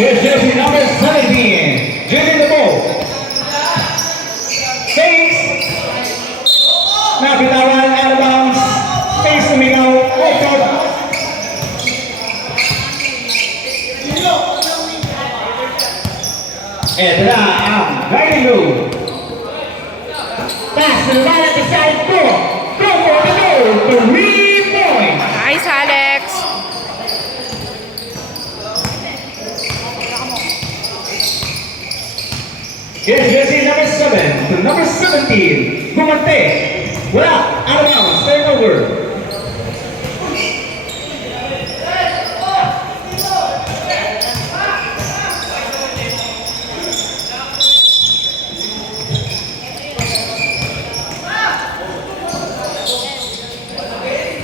Here's jersey number 17. Jimmy the ball. Fakes. Napitawan out of bounds. Fakes sumigaw. Record. Ito na ang guiding move. Pass to the right at the side. Go for the goal. 3 points. Nice, Alex. Here's jersey number 7 to number 17. Gumante. Wala. Out of bounds. Turn over.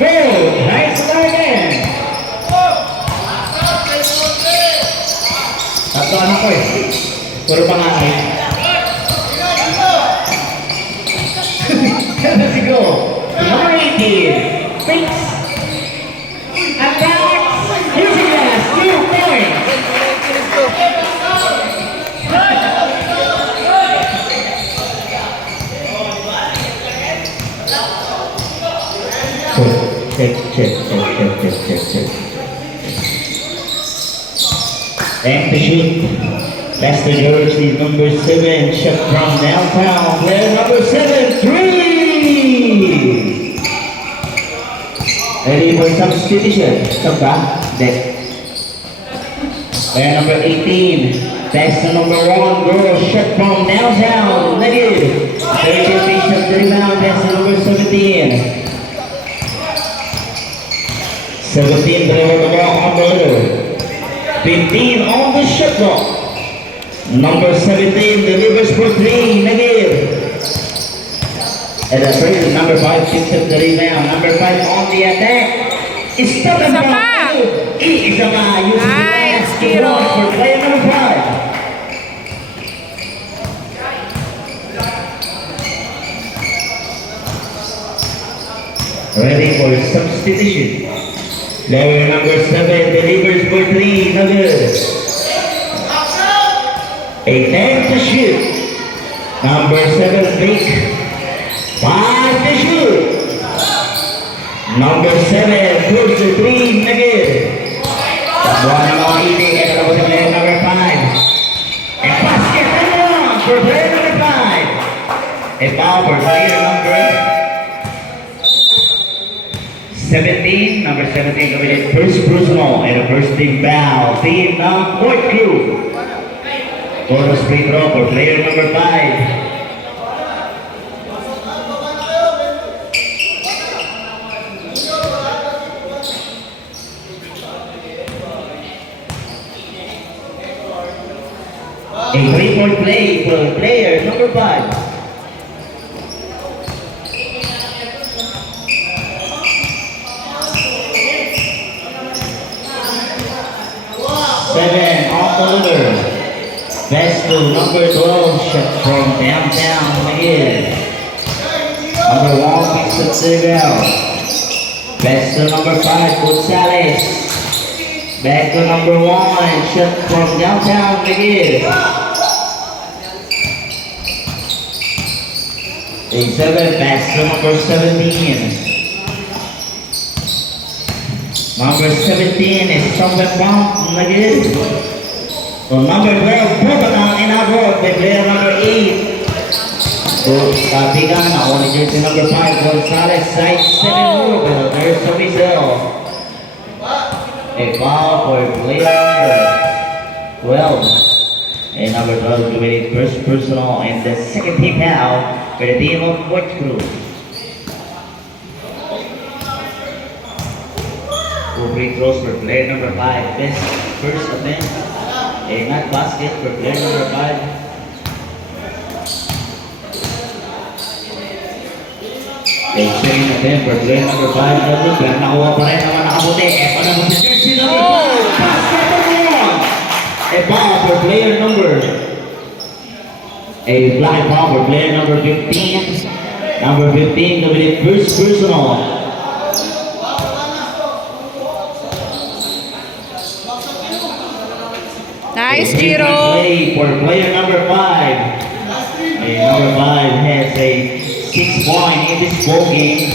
Goal. Nice try again. Tatlo anak ko eh. Puro pangalan. Let's go. Number 18. Fakes. Attacks. Using that. 2 points. Check. Empty shoot. That's the jersey number 7. Shot from downtown. Player number 7. 3. Ready for substitution. Saka. Deck. Player number 18. That's the number 1 girl. Shot from downtown. Negative. 30 of the rebound. That's the number 17. 17 delivered the ball on the leader. 15 on the shot clock. Number 17 delivers for 3. Negative. And the first, number 5 picks up the rebound. Number 5 on the attack. It's still a ball. Isama uses the last to run for player number 5. Ready for substitution. Player number 7 delivers for 3. No good. A 10 to shoot. Number 7 fake. 5 to shoot. Number 7 push the 3. No good. One more easy. And that was player number 5. A basket for player number 5. A foul for player number 17, number 17 committed first personal and a first team foul. Team ng Fort Crew. Bonus free throw for player number 5. A 3-point play for player number 5. 7 off the leader. Best to number 12 shot from downtown again. Number 1 picks up the rebound. Best to number 5 Gonzalez. Back to number 1 shot from downtown again. A 7 pass to number 17. Number 17 is somewhat bumped again. So number 12, Bogota in our board by player number 8. So Kapigan, on jersey number 5, Gonzalez, side 7 Rubel. There's a whistle. A foul for player number 12. And number 12 committed first personal and the second team foul for the team of Fort Crew. Free throws for player number 5. Best first attempt. A not basket for player number 5. A second attempt for player number 5. Pero nakuha pa rin naman nakabuti. Eto naman si jersey number 5. Basket number 1. A ball for player number. A fly ball for player number 15. Number 15 committed first personal. Nice, A Jiro. play for player number 5. Number 5 has a 6 point in this ball game.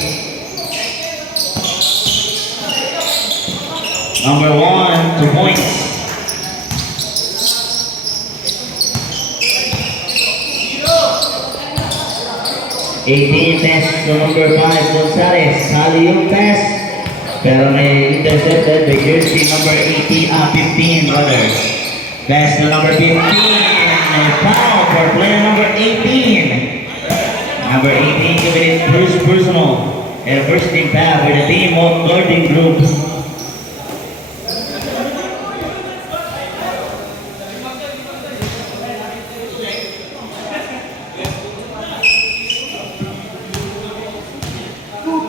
Number 1, 2 points. Pass to number 5, Gonzalez. Sali yung pass. Pero may intercepted by jersey number 15 rather. Pass to number 15. And foul for player number 18. Number 18 giving it first personal. And first team foul with the team of Golden Group.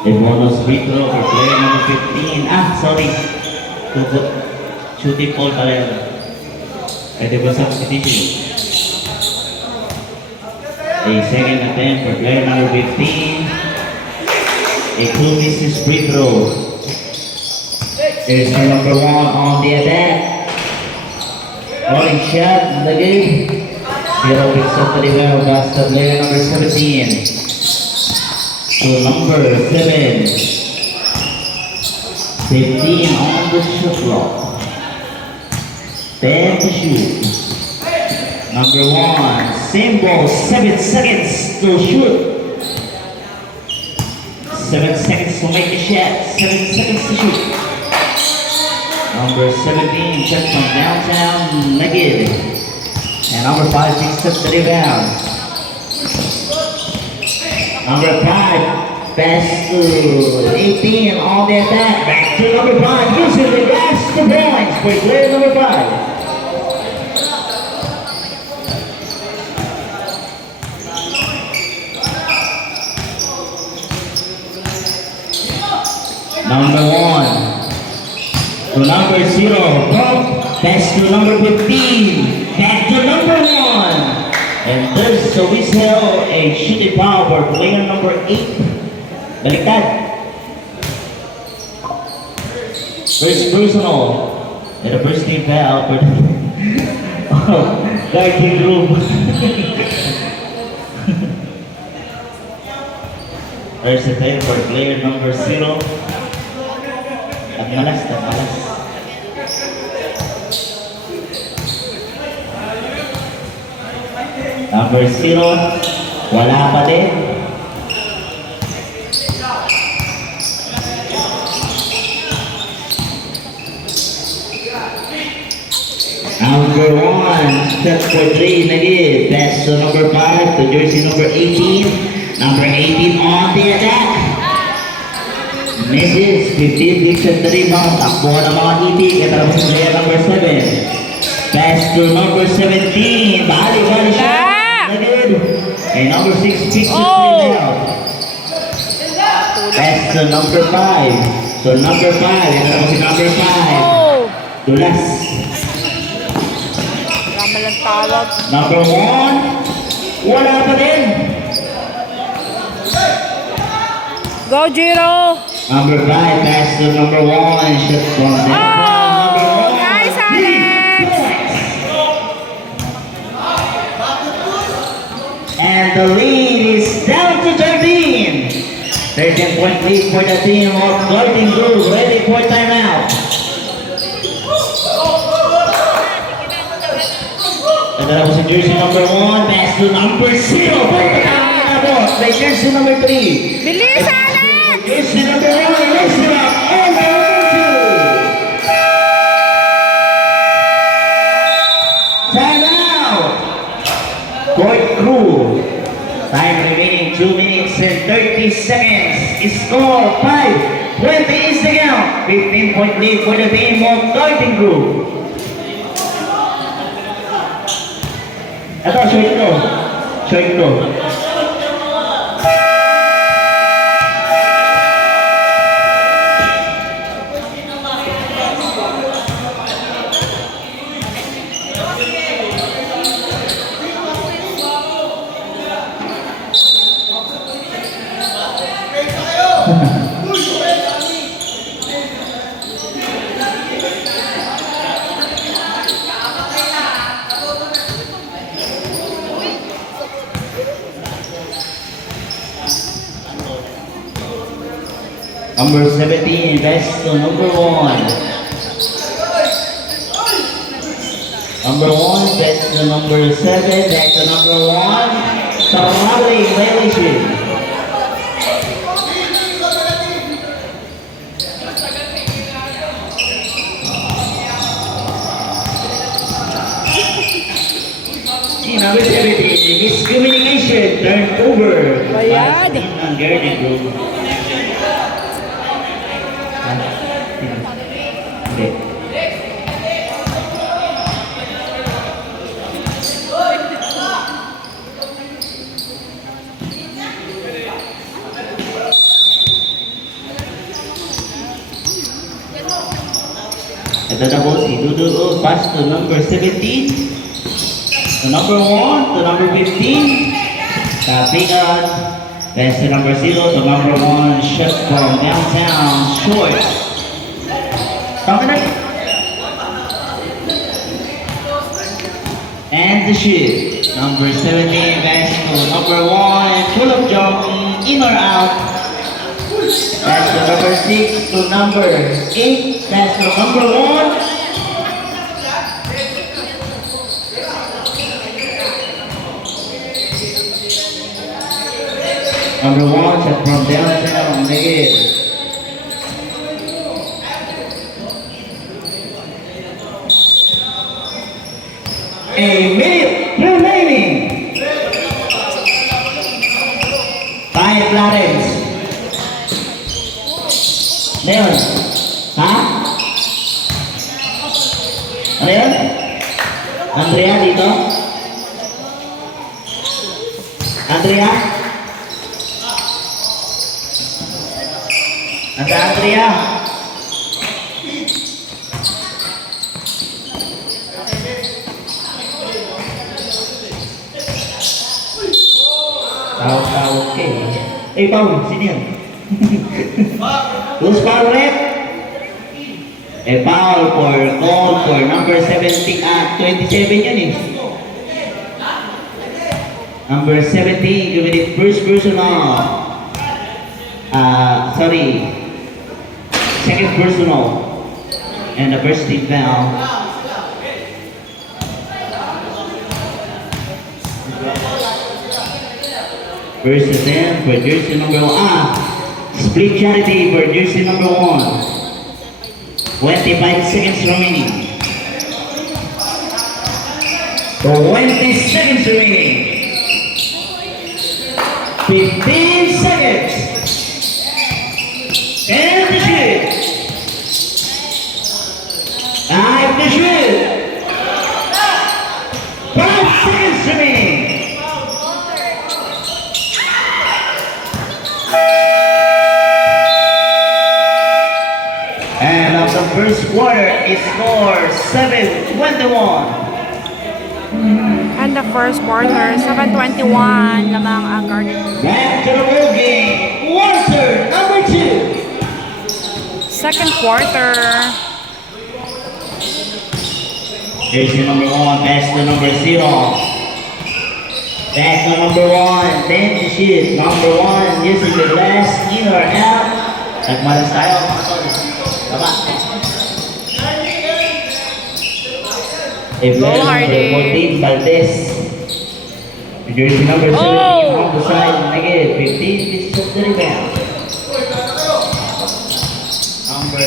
A bonus free throw for player number 15. Sorry. Shooting ball pala yun. Pwede ba substitution? A second attempt for player number 15. A 2 misses free throw. There's the number 1 on the attack. Rolling shot in the game. Zero picks up the rebound pass to player number 17. To number 7. 15 on the shot clock. 10 to shoot. Number 1, same ball, 7 seconds to shoot. 7 seconds to make the shot, 7 seconds to shoot. Number 17, check from downtown, Nagid. And number 5 picks up the rebound. Number 5, pass to 18 on the attack. Back to number 5, using the gas to points for player number 5. Number 1 to number 0, pass to number 15, back to number 1. And there's a whistle, a shooting foul for player number 8. Baliktad. First personal. And the first team foul for the guarding group. There's a time for player number 0. Nagmalas. Number 0, wala pa din. Number 1, shot for 3, Nagid. Pass to number 5, to jersey number 18. Number 18 on the attack. Misses, 15 picks at the rebound. Takbo ng mga itik. Ito na sa player number 7. Pass to number 17. Bali shot. And number 6 picks the rebound. Pass to number 5. So number 5. Ito na si number 5. Dulas. Kamalang tawag. Number 1. Wala pa din. Go, Jiro! Number 5, pass to number 1, shot from the Nice, Alex! And the lead is down to 13. 13-point lead for the team of Golden Group, ready for timeout. And that was jersey number 1, pass to number 0. By jersey number 3. Bilis, Alex! Jersey number 1, listen up, and number 2. Time out. Court crew. Time remaining 2 minutes and 30 seconds. Score 5-20 is the count. 15-point lead for the team of Golden Group. Ito, show it ko. Number 17, best to number 1. Number 1, best to number 7, back to number 1. Traveling violation. Number 17, miscommunication, turnover. Bayad. Ang Garden Group. Okay. Ito na po si Dudu, pass to number 17. To number 1, to number 15, Tapigan, pass to number 0, to number 1, shot from downtown, short. Tama na. And the shoot, number 17, pass to number 1, full of jumping, in or out. Pass to number 6, to number 8, pass to number 1. Number 1, shot from downtown, negative. A minute remaining. 5 Clarence. Leon. Ha? Ano yun? Andrea dito? Andrea? Nasa Andrea? Tawag-tawag kayo. Eh, Paul, sino yan? Who's Paul rep? Eh, Paul for call for number 17, 27 yun eh. Number 17, give me the first personal. Sorry. Second personal. And the first team foul. First attempt for jersey number 1. Split charity for jersey number 1. 25 seconds remaining. 20 seconds remaining. 15 seconds. And the shoot. Time to shoot. 5 seconds remaining. And of the first quarter is score 7-21. And the first quarter, 7:21 lamang ang Garden. Back to the ball game. Warser, number 2. Second quarter. Jersey number 1, pass to number 0. Back to number 1, then to shoot. Number 1, using the last in or out. Nagmalas tayo. Tama. If Go, number Hardy. 14, Valdez. Jersey number 17 Oh! on the side, negative 15, this is the rebound. Number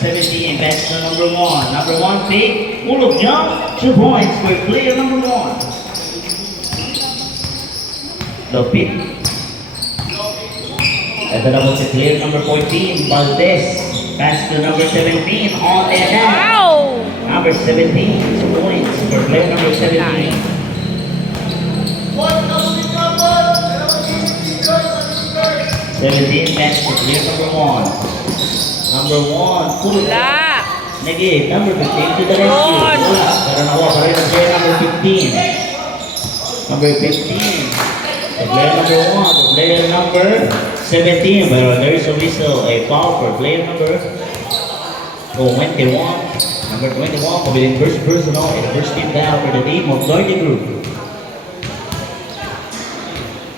17, back to number 1. Number 1, fake, full of jump, 2 points for player number 1. The pick. Ito na po si player number 14, Valdez. Pass to number 17 on the attack. Wow! Number 17, 2 points for player number 17. 17, pass to player number 1. Number 1, full of Wala. negative. Number 15 to the rescue. Yun. Wala. Pero nakuha pa rin ang player number 15. Number 15. The player number 1. The player number 17. Pero there is a whistle. A foul for player number 21. Number 21. Committing first personal and first team foul for the team of Garden Group.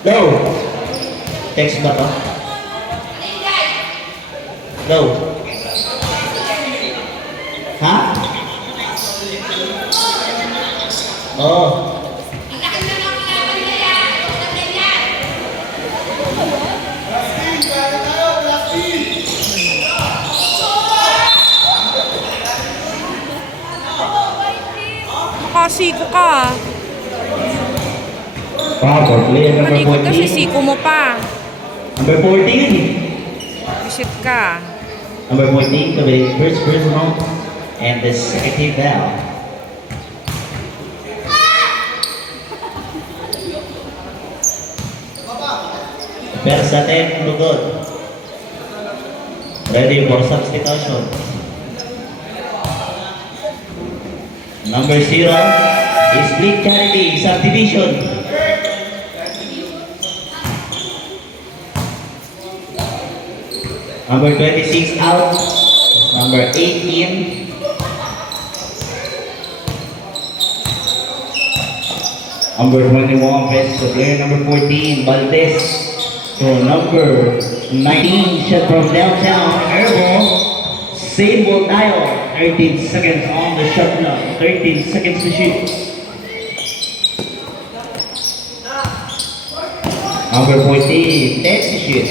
Go. Text ba to? Go. Ha? Oh. Nakasiko ka. Proper player number Malikot kasi 14. siko mo pa. Number 14. Visit ka. Number 14 committing first personal and the second team foul. Pero sa atin, lugod. Ready for substitution. Number 0 is Split Charity Subdivision. Number 26 out. Number 18. Number 21 best to player number 14 Valdez. So number 19 shot from downtown airball. Same ball dial. 13 seconds on the shot clock. 13 seconds to shoot. Number 14 10 to shoot.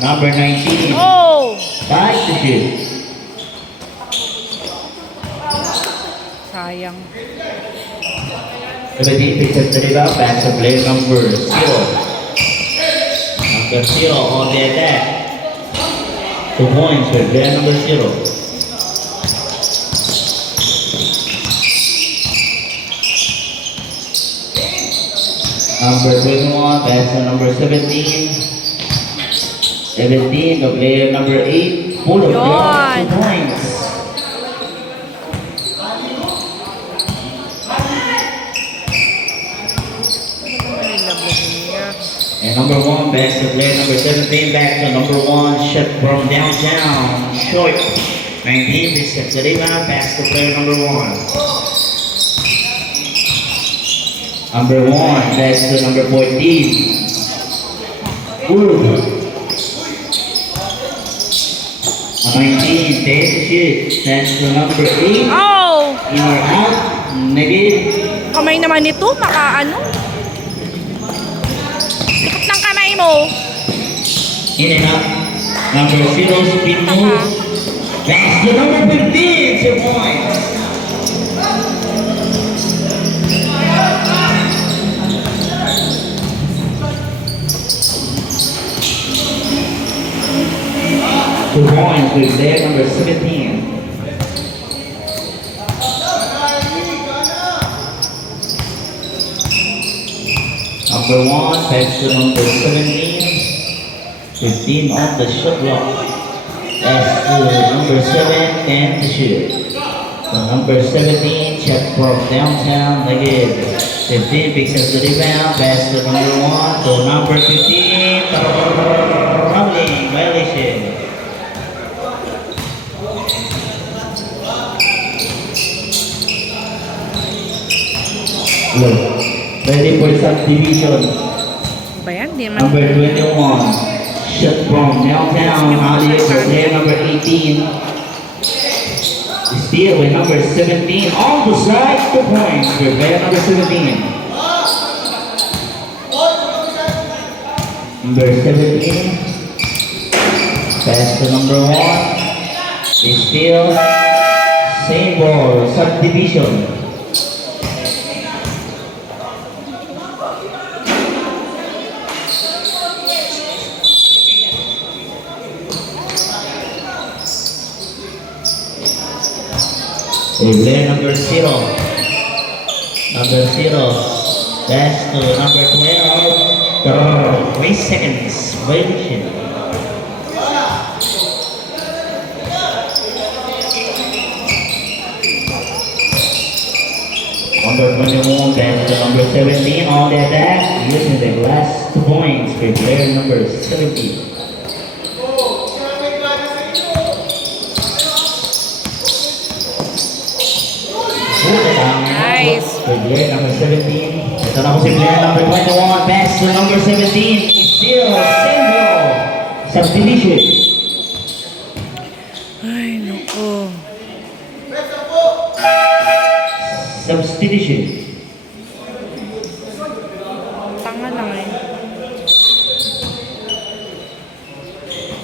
Number 19 Oh! 5 to shoot. Sayang. 17 picks up the rebound. Pass to player number 0. Number 0 on the attack. 2 points for player number 0. Number 21, pass to number 17. 17, the player number 8. Full of Yon. 2 points. And number 1, back to player number 17, back to number 1, shot from downtown, short. 19, picks up the rebound, pass to player number 1. Number 1, back to number 14. Good. 19, take the shoot, pass to number 8. Oh! In or out, negative. Kamay naman ito, makaano. Likot ng kamay mo. In and out. Number 0, spin move. Pass to number 15, 2 points. Two points with player number 17. Number 1, pass to number 17. 15 on the shot clock. Pass to number 7, 10 to shoot. So number 17, check from downtown again. 15 picks up the rebound, pass to number 1, to number 15. Troubling violation. Look, ready for subdivision. Ba yan? Di naman. Number 21, shot from downtown, alley for player number 18. Steal with number 17 on the side, 2 points for player number 17. Number 17, pass to number 1. Steal, same ball, subdivision. Player number 0. Number 0. Pass to number 12. 3 seconds. Violation. Number 21. Pass to number 17 on the attack. Using the last 2 points for player number 17. Nice. Player number 17. Ito na po si player number 21. Pass to number 17. Still same ball. Substitution. Ay, naku. Substitution. Tanga lang eh.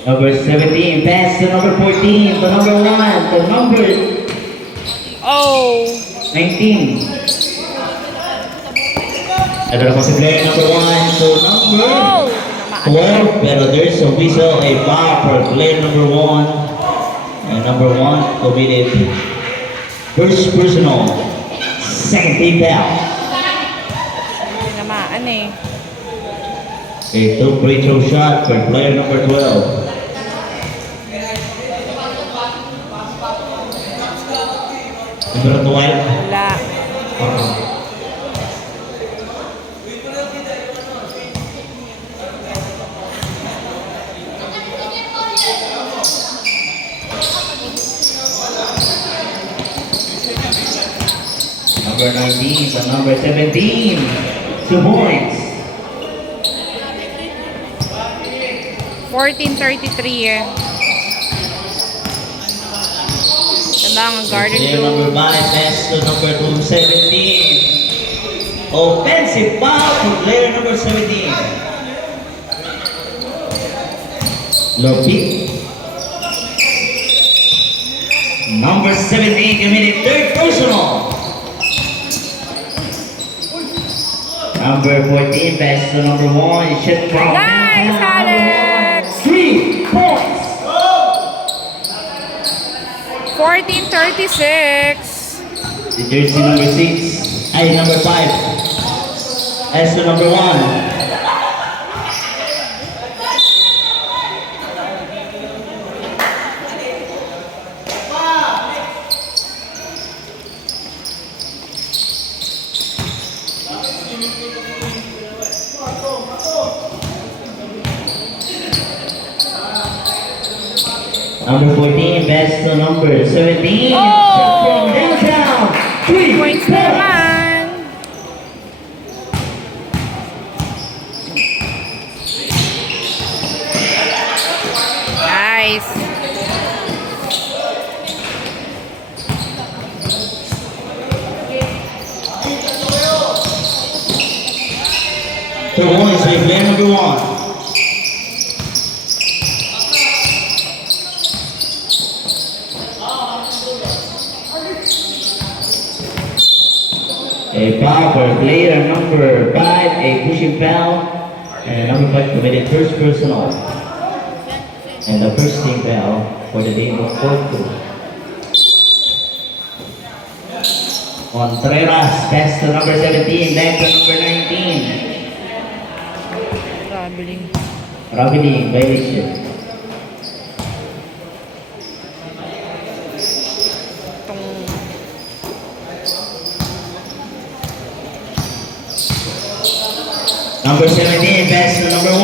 Number 17, pass to number 14, to number 1, to number Oh! 19. Ito na po si player number 1 to number Oh! 12, pero there's a whistle, a foul for player number 1. And number 1 committed first personal, second team foul. Tinamaan eh. A two free throw shot for player number 12. Number 12. Wala. Number 19 to number 17. 2 points. 14:33 eh. Tama ang garden Player number 5, pass to number 17. Offensive foul for player number 17. Lopit. Number 17 committed third personal. Number 14, pass to number 1. Shot from Nice, Alex! 3 points. 14:36. The jersey number 6. Ay, number 5. Pass to number 1. Number 14, pass to number 17. Oh! From downtown. 3 Points points. naman. Nice. The points by player number 1. A foul for player number 5, a pushing foul, and number 5 committed first personal. And the first team foul for the game of 4-2. Contreras, pass to number 17, back to number 19. Traveling. Traveling violation. Itong Number 17, pass to number 1.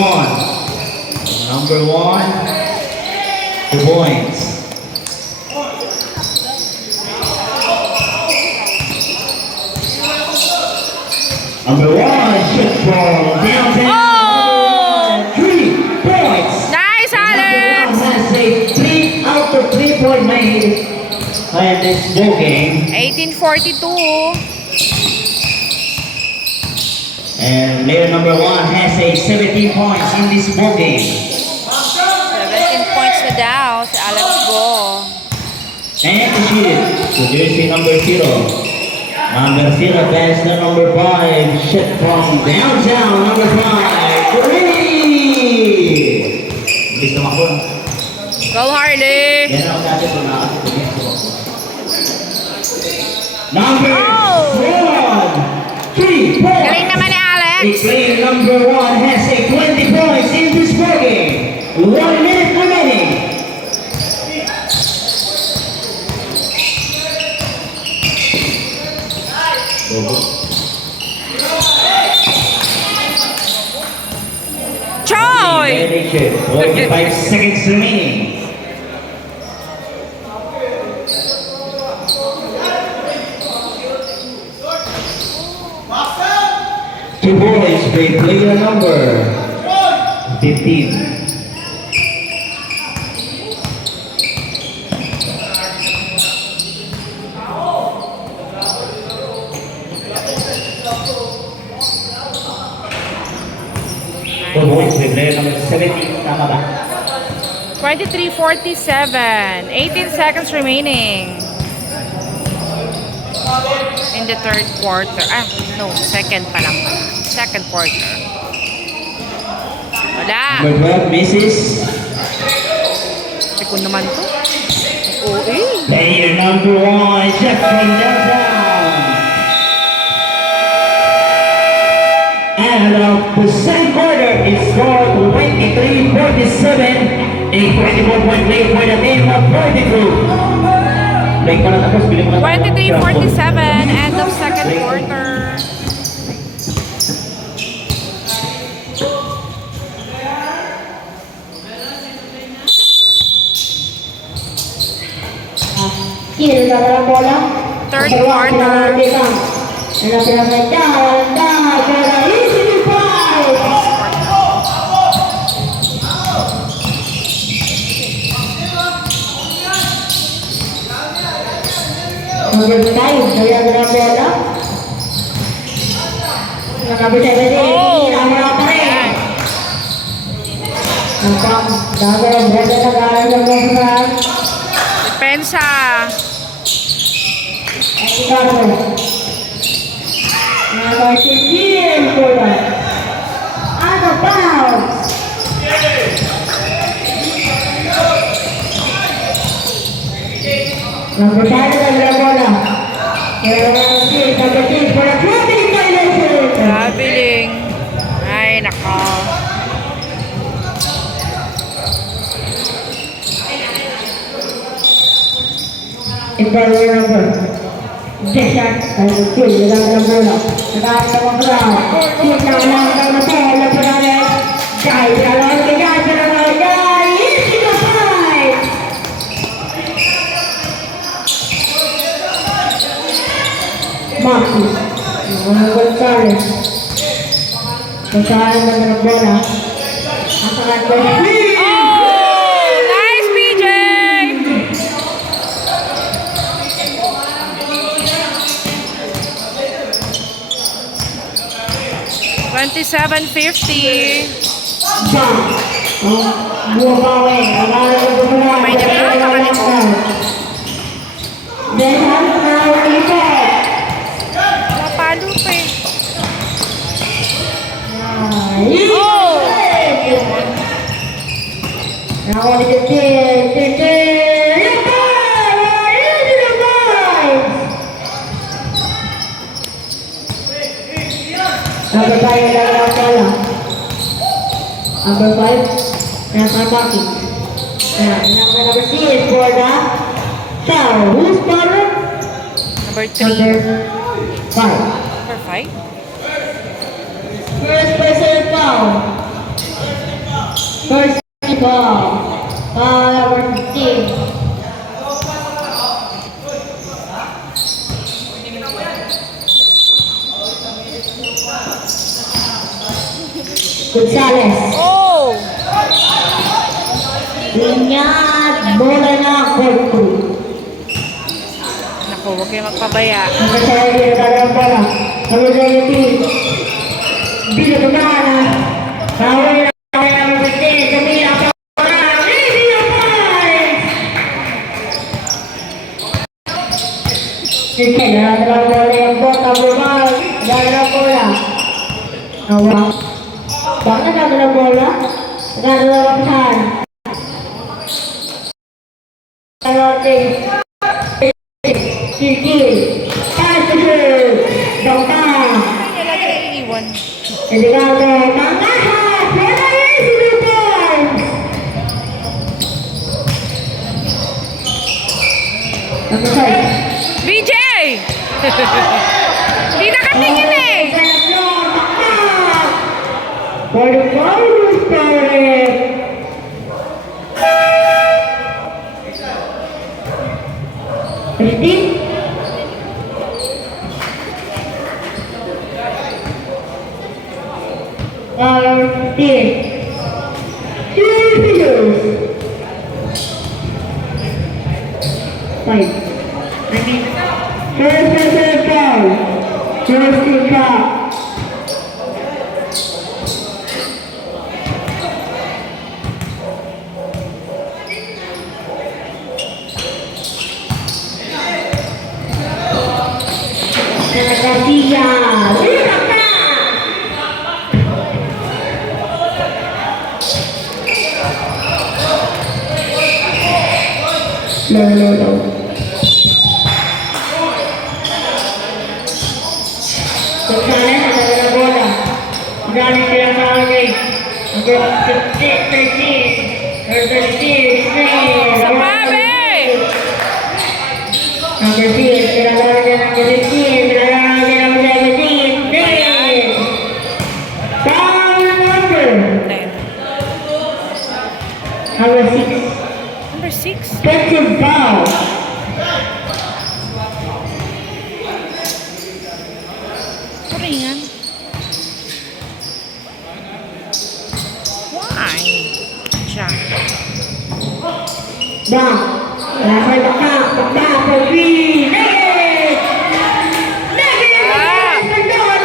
Number 1, 2 points. Number 1, shot from downtown. Oh! 3 points. Nice, Number 1 Alex! has a 3 out of 3-point made in this ball game. 18:42. And player number 1 has a 17 points in this ball game. 17 points na daw si Alex Go. And the shield to jersey number 0. Number 0 pass to number 5. Shot from downtown. Number 5. Three! Bilis naman ko. Go, Harley! Yan ako dati kung Number Oh! 1. 3 points. Galing naman ni Alex! A player number 1 has a 20 points in this ball game. 1 minute remaining. Choy! 45 seconds remaining. Two boys by player number 15. more points with player number 17. Tama ba? 23:47. 18 seconds remaining. In the third quarter. Ah, no. Second pa lang pala. Second quarter. Wala. Number 12 misses. Ikaw naman to. Oo eh. Player number 1, Jeff from downtown. And the second quarter is scored 23-47. A 24-point lead for the team of Vertical. Break pa na tapos, bili mo na. 23:47. End of second quarter. Kiri na lang bola. Third quarter. Number 5, saya na bola. Nakabisa ba din? Tama na pa rin. Ang dami ng bola na gano'n ng mga Depensa. Number 15 for the out of bounds. Number 5 na bola. Number 6 for the floating violation. Traveling. Ay, nako. Ibawa number. Desak ang kill ng bola. Nagkakaroon ng bola. Kill na lang ng bola para dahil kalawang kaya para guys. Easy to fight. Maki. Gonzales. Gonzales ng bola. Ang sakat ko. Oh! Nice, PJ! 27:50. May nagkakalikot. Napalo pa eh. Oh! Number 5 na bola. Number 5 attacking. Number 6 for the foul. Who's starter? Number 3. Number 5. Number 5? First person foul. First foul. Number 15. Gonzales. Oh! Linyad bola na court 2. Naku, huwag kayo magpabaya. Nakasaya niya na bola. Number 17. Bilo Tugana. Kaway na number 15. Camila Paula. Easy to fight. Sige, nalalang bola yung bota bumal. Nalalang bola. Awa. Bakit nalalang bola? Nalalang saan? Nalalang Kikil. Pastor. Dongkang. Kanya lagi na iniwan. Delegado Mangaha. Pera easy to fight. Number 5. BJ! Hindi nakatingin eh! For the final score, 15. Power 15. Two figures. 5. First foul. First kick out. Garcia. Lipat na! No. Gonzales, ang dala ng bola. Galing sila sa akin. Number 15, 13. Number 16, Smith. Number 6, pinagawa niya number 15. Pinagawa niya number 17, Smith. Foul number. Number 6. Number 6. Defensive foul. Turingan. Why? Siya. Bang. Nasa baka. Baka. Pagri. Negative. Negative. Espanyol.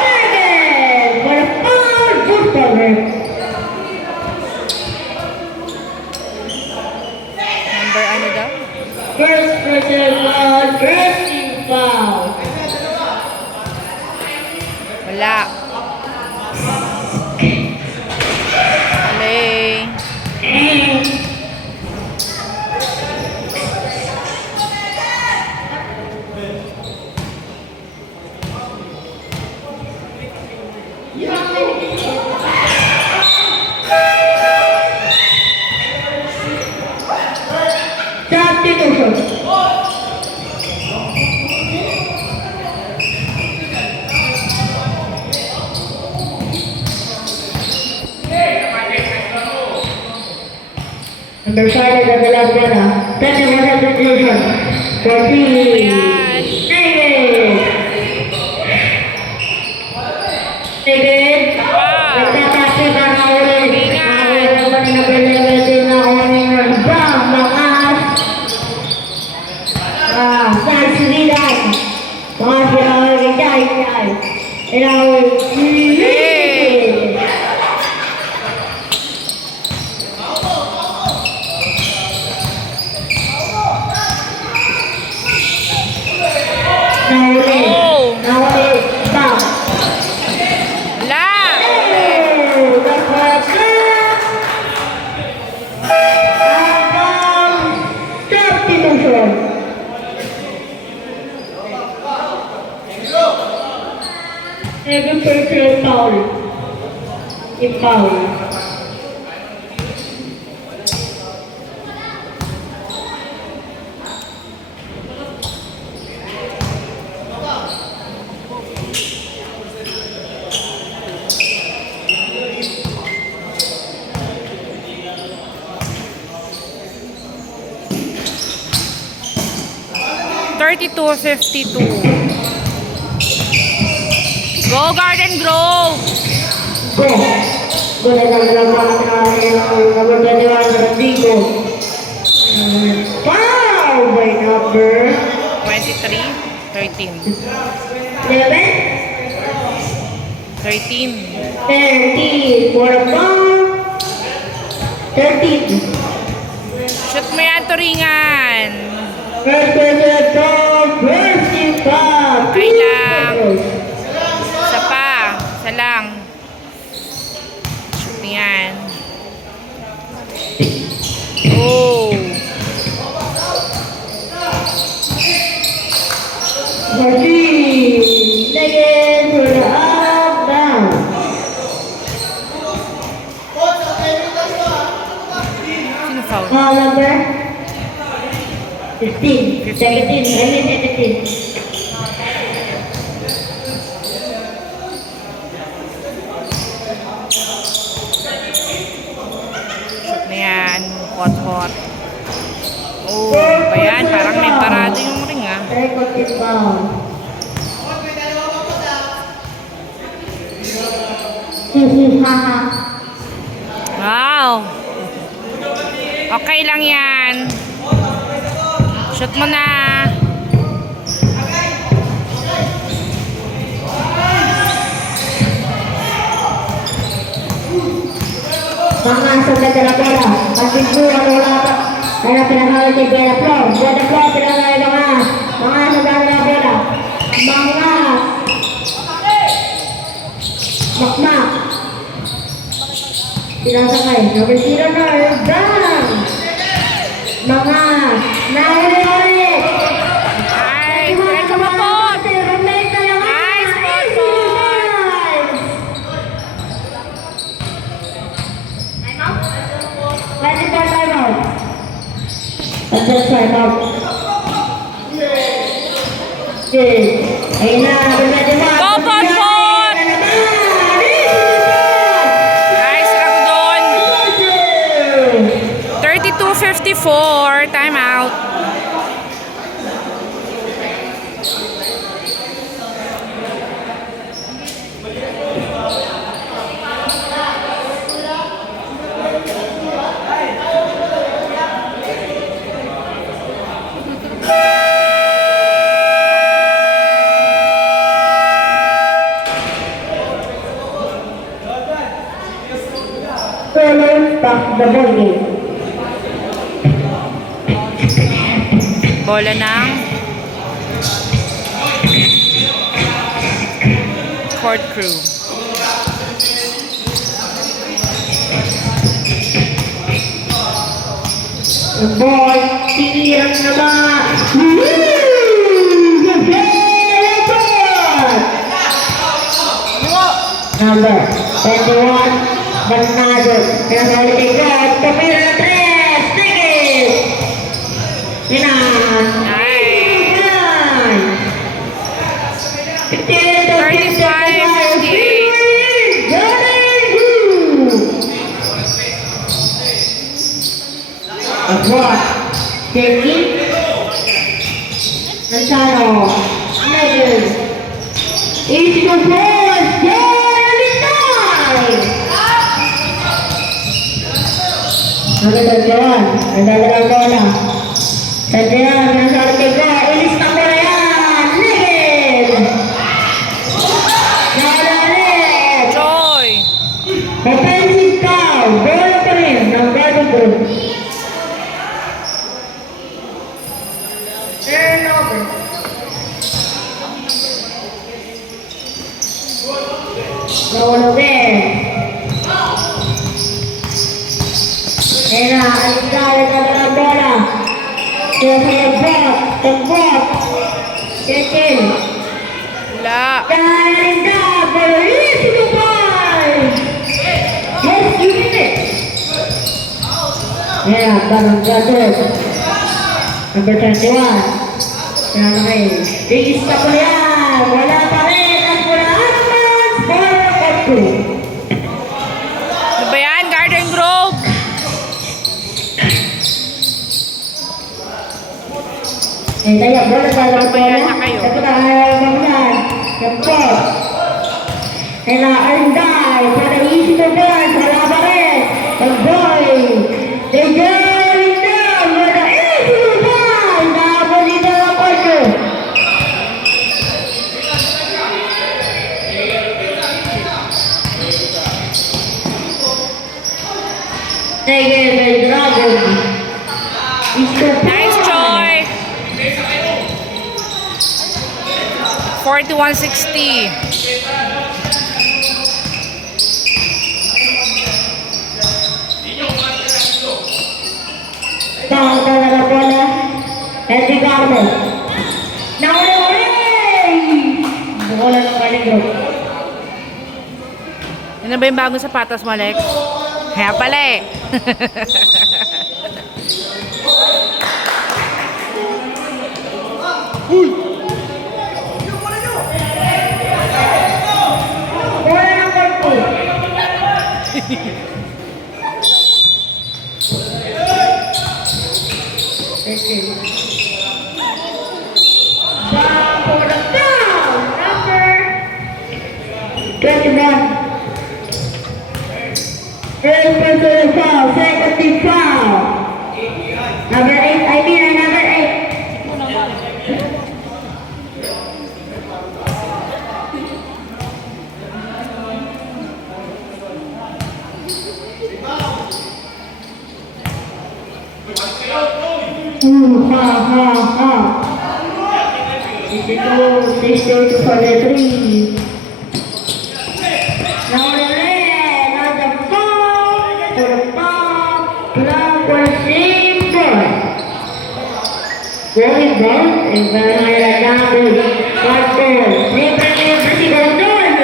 Negative. For a foul. Good cover. Number ano daw? First person foul. Dressing foul. Wala. Mali. Substitution. Number 5 nagdadala ang bola. Second substitution. 14. Ayan. David. Wow. Nagtatake ka na ulit. Ingat. Naman na pinag-level na kunin. Bang! Makas! Sarsilidan. Makas sila ulit. Jai. Inawin. Oh. Nahuli. Bang! Wala. Substitution. Second person foul. Foul. Thirty-two, 52. Go Garden Grove. Go. Go na lang naman number 21 Rodrigo. Foul by number 23, 13. 11. 13. 13 for a foul. 13. Shoot mo yan, Turingan. First person foul. First foul. Okay lang. Isa pa. Isa lang. Shoot mo yan. Oh. 14. Again for the up down. Sino foul? Foul number 15. 17. I mean 17. Shoot mo yan. Hot. Oh, ba yan? Parang may parado yung ring ah. Second is foul. Haha. Wow. Okay lang yan. Shoot mo na. Pangasok na tira-tira. Pagpintuan wala pa. Kaya pinahawag ni Bella Pro. Bella Pro pinahawag mga. Pangasok na tira-tira. Mangas. Makmak. Sinasakay. Number 0 na. Bang. Mangas. Nahuli ulit. Nice! Direct kumapot! Nice, Potpot! Let's go time out. Let's go time out. Okay. Ayun na. Go, Potpot! Nice, Ragudon! 32-54, time out. Back the ball game. Bola ng court crew. The ball, tinirang naman. Number 21, Bernardo. Pinasali kay God. Kapira na 3. Tigil. Yan. Nice. 35-58. Agwat. Jackie. Nansano. Megan. Easy to board. Jeremy Toy. Nagdadagdagan. Nagdadagdagan bola. Tadyan. Nansano kay God. Ilis na bola yan. Megan. Nadalit. Joy! Offensive foul. Bola pa rin ng Garden Group. Turnover. Nawala din. Ayan na, aligdala na ng bola. Kaya sa nagbot. Check-in. Wala. Galinda, Boris Dubai. Yes, you did it. Ayan, parang gatot. Number 21. Kaya na kayo. Tigis ka po yan. Wala pa rin. Ang pulaan man. 4-2. Ano ba yan? Garden Grove? Eh, tayo, bola pa lang po Bayan na. na kayo. Ito na, mamlan. Kampo. Eh na, Arnday. Para easy to board. Wala pa rin. Ang boy. They going down. Wala easy to board. Nakapos dito ang porto. Again, the Dragon. Easy to board. Nice, Joy! 41-60. Down the bola. Henry Garner. Now away. Bola ng Garden Group. Ano ba yung bagong sapatos mo, Lex? Kaya pala eh. Bola ng Porto. Down for the foul. Number 21. First personal foul. Second team foul. Number 8. I mean number 8. Ha ha ha. 62 for the three. Now the red on the ball, for the ball, number 6 boy. Going ball, and Banana down, 1 goal. Libre si Gondol.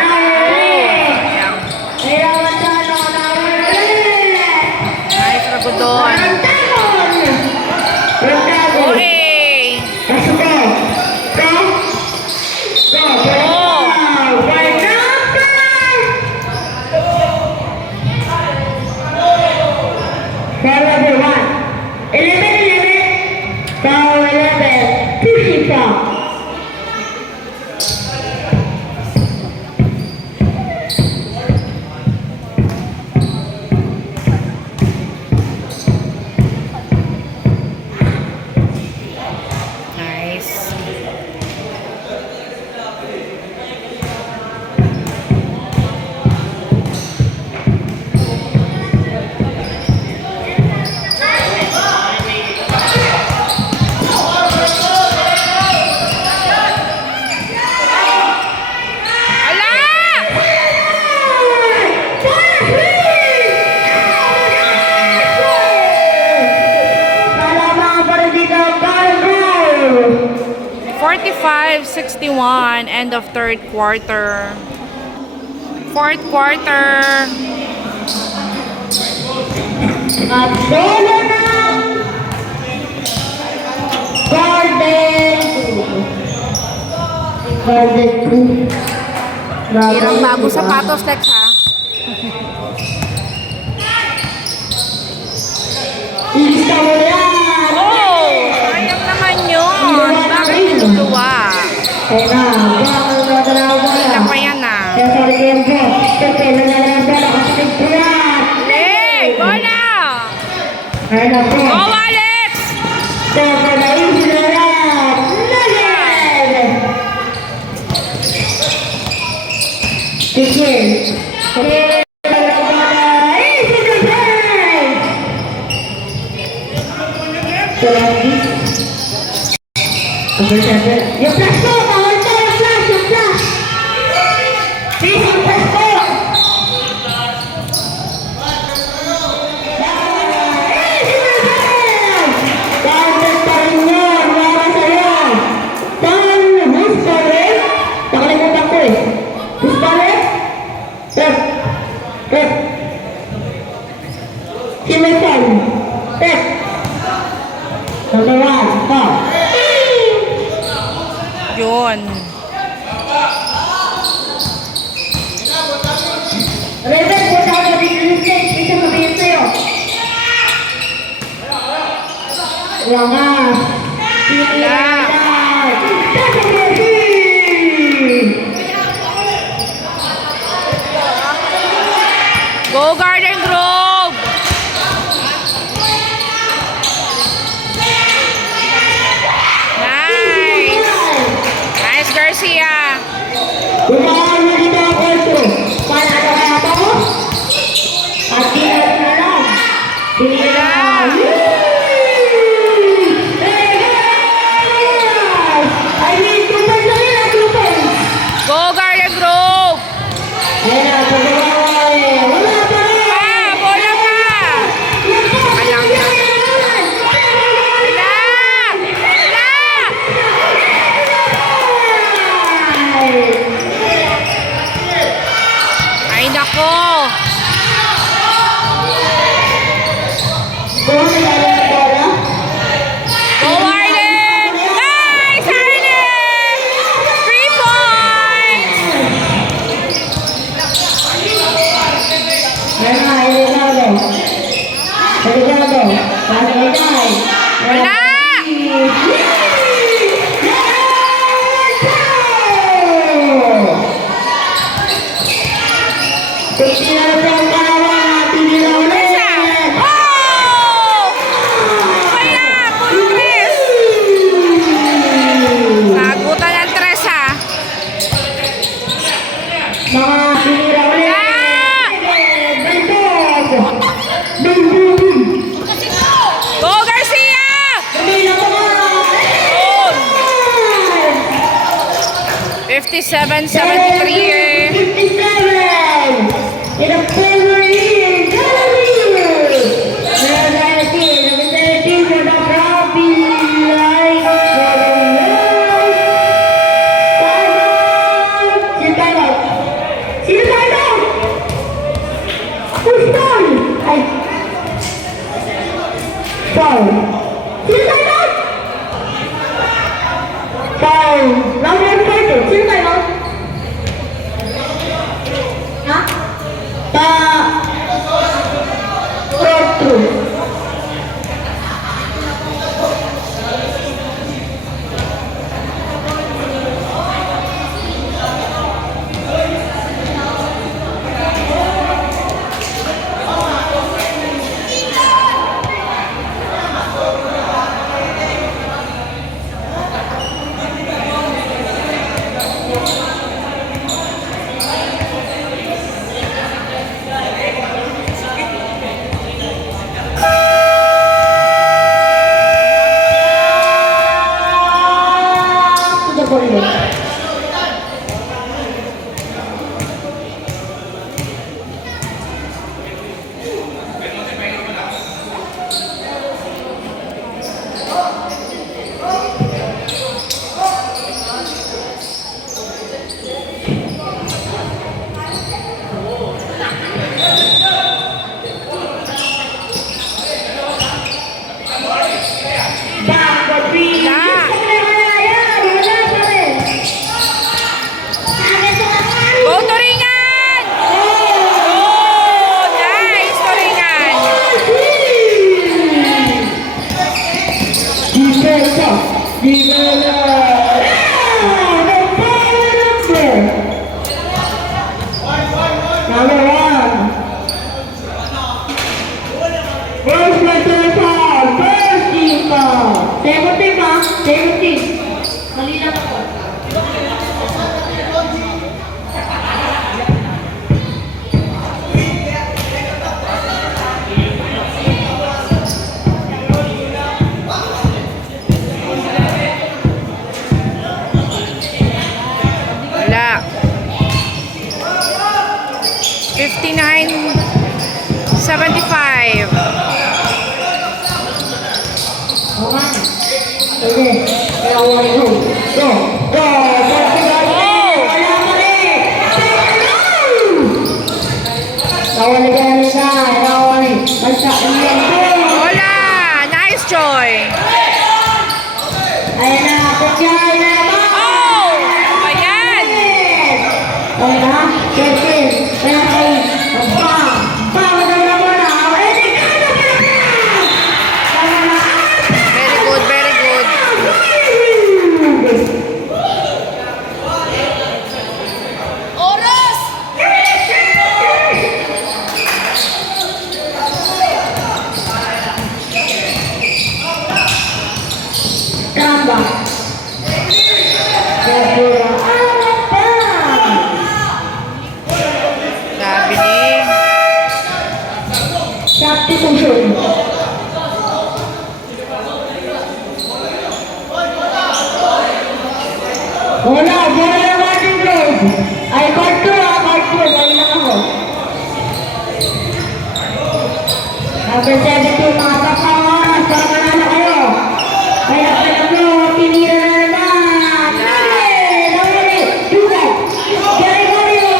Now the red. Ayaw ang talo, now the red. Nice, Ragudon. Okay. Pasok ko. Go. Go. Oh. One number. Foul number 1. 11. Foul 11. Pushing foul. Nice. Ala! Malamang pa rin dito ang goal. 45-61, end of third quarter. Fourth quarter. At solo na Golden 2. Hirang bago sapatos, Lex, ha? Ilista mo yan. Oh! Sayang naman yun. Bakit niluluwa? Ayun na. Kita pa yan, ah. Sorry, Kempo. Pepe, nangyayari na kasakit ko yan. Hey! Bola! Ayun na po. Go, Alex! Pepe, naisip na yan. Nagin! Tigil. Tigil. Yung flash po! Bawal po yung flash! Yung flash! Please, yung flash po! Bawal pa rin yun! Wala sa'yo! Bawal! Who's pa rin? Nakalimutan ko eh! Who's pa rin? Tep! Tep! Simeton! Tep! Number 1, foul! Yun. Rebel, punta ako sa big stage. Isa sabihin sa'yo. Wala nga. Wala. Go, Garden Grove! Nice! Nice, Garcia! Bumahan mo dito ang kwento. Panalo kaya ba ko? At dinalo na lang. Wala. I mean, 2 points na rin, 2 points. Go, Garden Grove! Ayan na, pagkawa eh. Wala pa rin. Ah, bola pa! Alam na. Wala! Wala! 773. 57. In a favor here, Gallery. Number 13 for the Robbie Light for the Time out. Sino time out? Who's foul? Ay. Foul. Sino time out? Foul. Number 14. Sino time out? Ha? True. To the ball. Go Turingan! Oh, nice Turingan! Number 1. First letter foul. First team foul. Second team ha? Second team. Mali lang ako. Wala. 59-75. Okay. Sige. Kaya wala ko. Go. Go. Wala ka rin. Nawala ka rin ka. Nawala. Basta. Wala! Nice Joy! Ayan na. Pagkain na naman. Oh! Ayan! Okay na? Check-in. Kaya kayo. Bang! Bang! Madala mo na. Ready ka na ba? Tama na. Very good, very good. Oras! Tama. Pura. Sabi ni... Substitution. Wala, wala yung ating grade. Ay, part 2 ha, part 2. Dali lang ako. Number 17, mga kapangaras. Para manalo kayo. Kaya alam nyo, tinira na naman. Nagari! Dugay! Gary-Gario!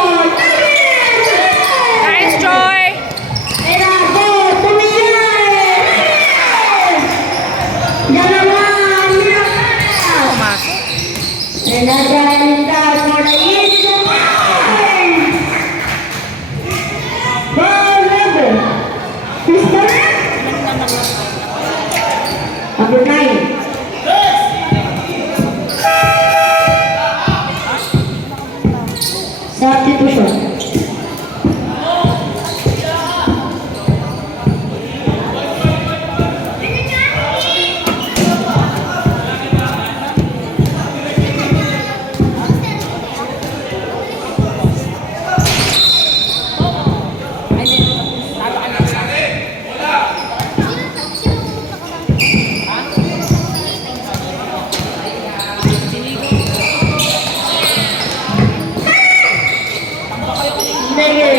Nice Joy! Erako! Tumiyay! Dalawan! Mirakas! Pumasok. Naganda mo na ito! Ball number! Sister? Number 9. Substitution.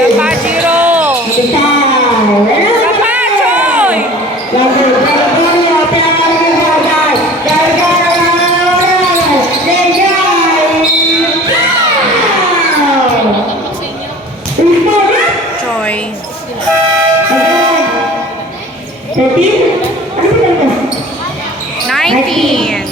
Pajiro! Kapachoy! Choy. 19.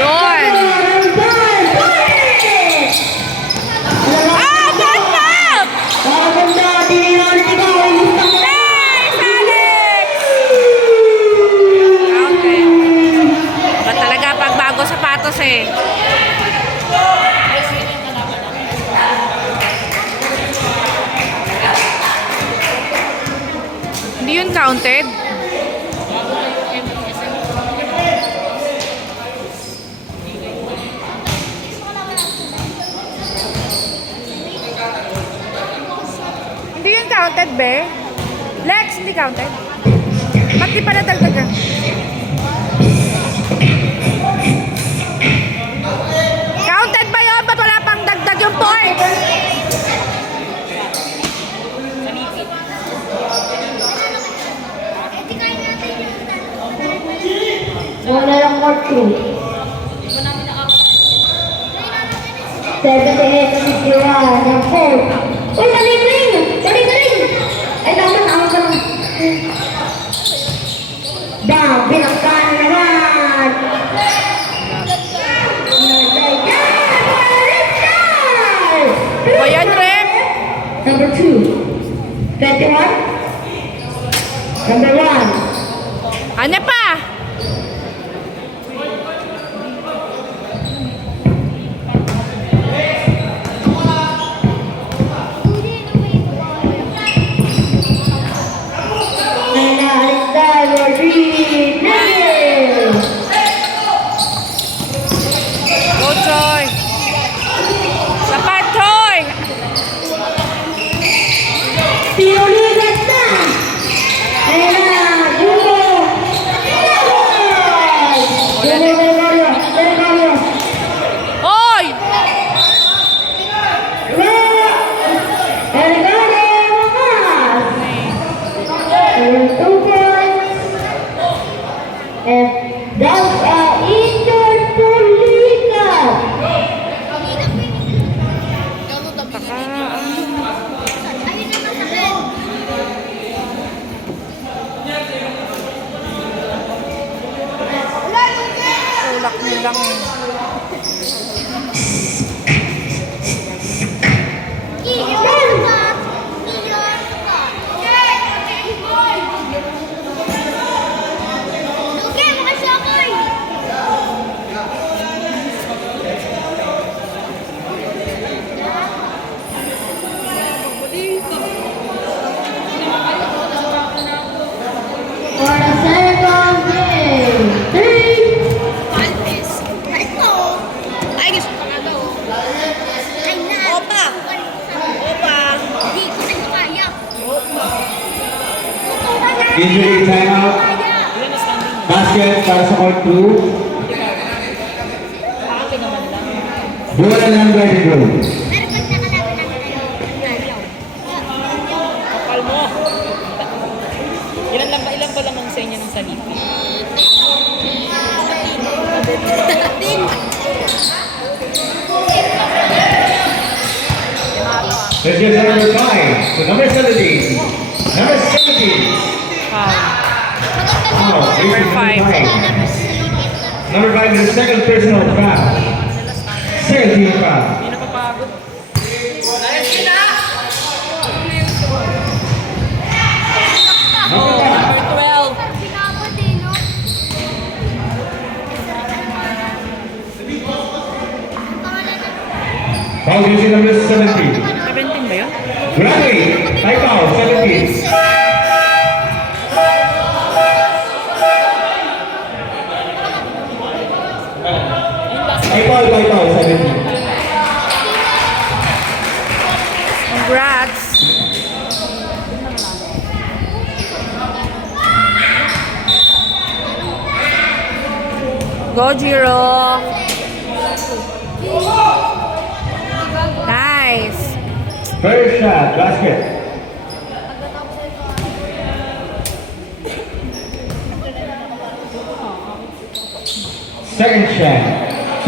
Yun. Ah, bottom! Nice, Alex! Okay. Ba talaga pagbago sapatos eh. Hindi yun counted? Hindi yun counted, be? Lex, hindi counted? Ba't di pa nadagdagan? Counted ba yun? Ba't wala pang dagdag yung point? Wala lang more true. 78, 51, and 4. Uy, daling-ring! Daling-ring! Ay, tama. Bang! Binangkan na naman! O yan, Rem? Number 2. 21. Number 1. Ano pa? Go, Choy! Sapat, Choy! Pinuligat na! Ayan na! Jugo! Jugo! Hoy! And that's indoor pulikat. Tulak nyo lang eh. For the second game. 3. Opa! Injury timeout. Basket para sa court 2. Bola ng ready room. Kapal mo. Ilan ba lamang sa inyo ng salipi? Let's get to number 5. To number 17. Number 17. Wow. Wow. Number 5. Number 5 is the second personal foul. Second team foul. Hindi napapagod. Number 5. Number 12. Foul using number 17. 17 ba yun? Bradley. High foul. 17. Baybay, 17. Congrats! Go, Jiro! Nice! First shot, basket. Second shot,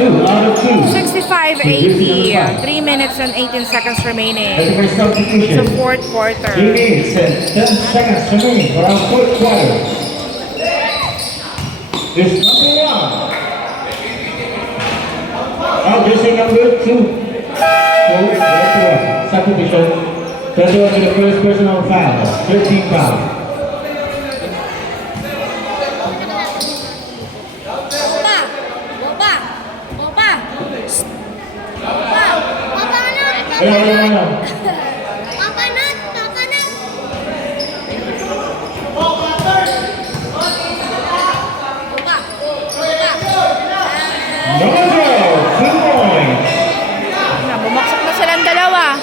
2 out of 2. 65-80. 3 minutes and 18 seconds remaining. That's the first substitution. It's the fourth 3 quarter. minutes and 10 seconds remaining for our fourth quarter. It's number 1. Jersey number 2. Substitution. 21 to the first personal foul. 13 foul. Hello. Bumaksak na silang dalawa.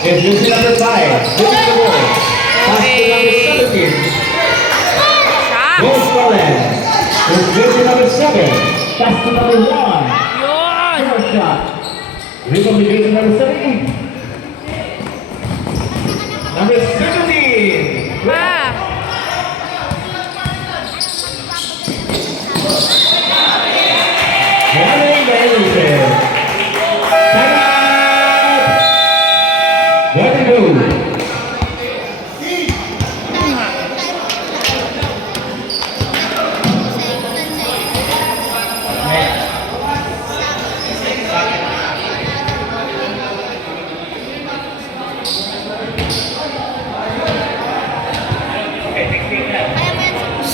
It's jersey number 5. This is the ball. Pass to number 17. Shots! Goal Scotland. It's jersey number 7. Pass to number 1. Yun! First shot. Rebound to jersey number 17. Number 17. Pa! Running violation. Time out. What to do?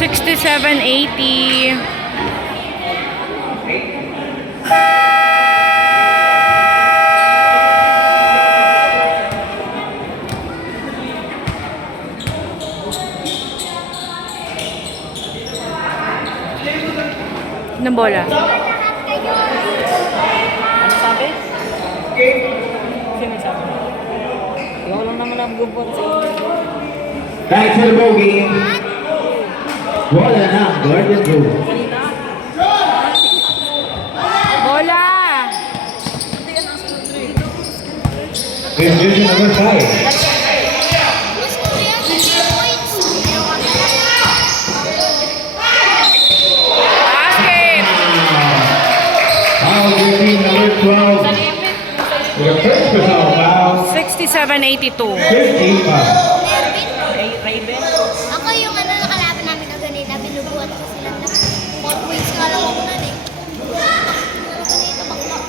$67.80. Ng bola. Ano sabi? Sino sabi? Ikaw lang naman ang gubot sa inyo. Back to the ball game. Wala na, Gordon Blue. Bola! It's jersey number 5. Basket! Foul jersey number 12. The first personal foul. 67-82. 13 foul. Raven? Ako yung nakalaban namin na ganito, binubuhat ko sila na 4 points nga lang ako nun eh. Ganito bakla.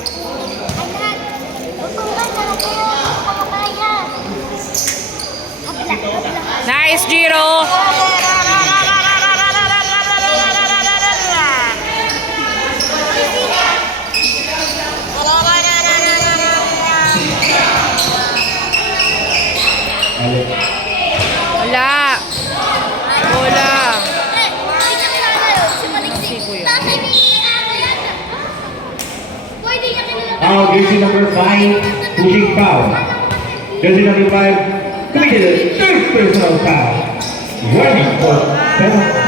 Ayan, tutungan na lang kayo, mga bayan. Habla. Nice, Jiro! Wala! Bola! Foul jersey number 5. Pushing foul. Jersey number 5. Committed a third personal foul. Running for penalty.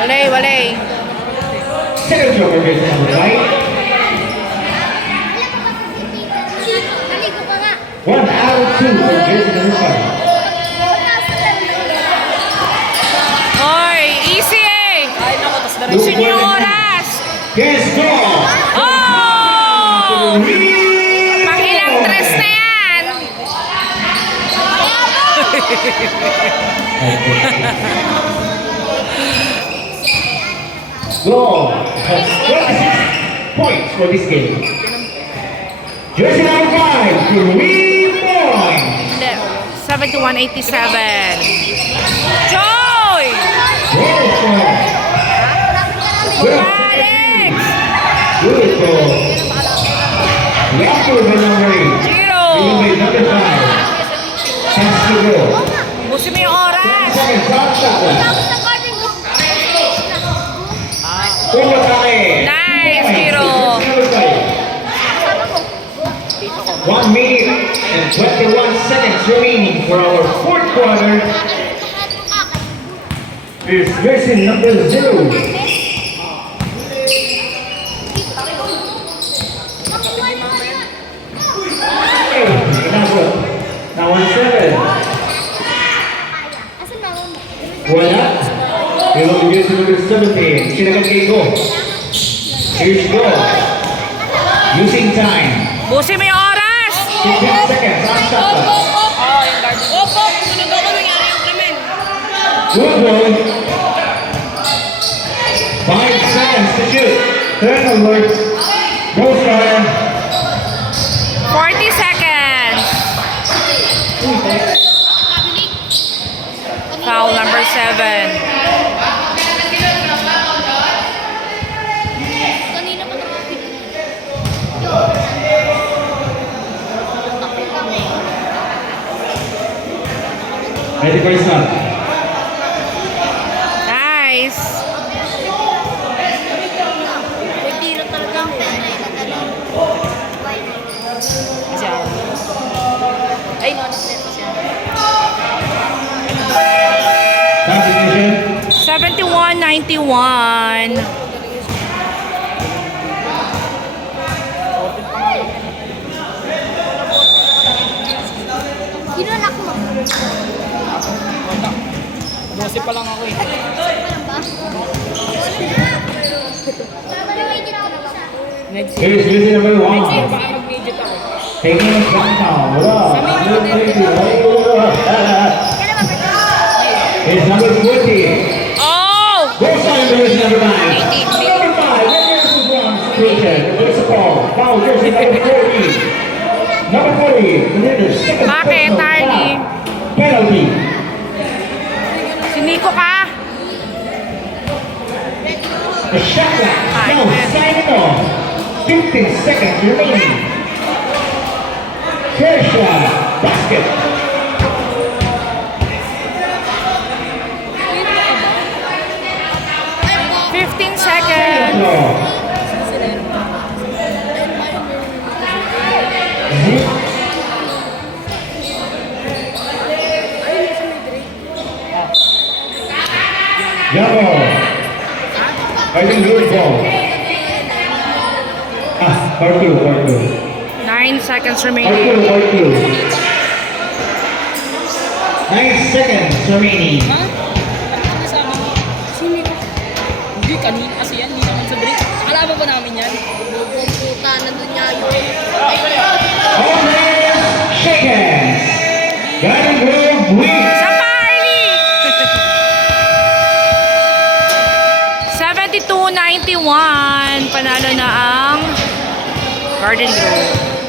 Walay! Walay! Second shot for jersey number 5. Naligo pa nga. 1 out of 2 for jersey number 5. Oy! Easy eh! Ay, naku, tas na rin. Senyoras! Guess goal. Oh! Pang ilang tres na yan! Goal has 26 points for this game. Jersey number 5, 3 points. 71-87. Joy! Goal score. Alex! Good goal. Left over number 8. Jiro! Number 5. 1 minute and 21 seconds remaining for our fourth quarter. Is jersey number 0. Number 7. Wala. Yung jersey number 17. Sinagat kay Go. Here's Go. Using time. Busi mo yung oras! 15 seconds. On stop. Opo, sunod ako nangyari yung krimen. Good roll. 5 seconds to shoot. Turnover. Goal scorer. 40 seconds. Foul number 7. Kanina pa nakapit. 21st shot. Nice. May tiro talaga ang pera eh. Kasi ako. Ay, no, nag-set ko siya. Substitution. 71-91. Kinulak mo. Wala. 12 pa lang ako eh. Ano ba? Medyo na ba? Next year. Here's jersey number 1. Baka mag-midget ako. Taking it down now. Here's number 40. Oh! Goal scorer jersey number 9. Number 5. Situation. There's a foul. Foul jersey number 40. Number 40. Committed second Bakit, personal Harley? foul. Penalty. Siniko ka? The shot clock now signing off. 15 seconds remaining. Fair shot. Basket. 15 seconds. Yellow. I think good ball. Part 2. 9 seconds Part remaining. 2. 9 seconds remaining. Ha? Ano sabi mo? Sino? Hindi, kanina kasi yan. Hindi naman sa break. Kalaban ba namin yan? Puta, nandun niya yun. Offense, shake hands. Garden Grove wins. Sa Harley! 72-91. Panalo na ang Garden Grove.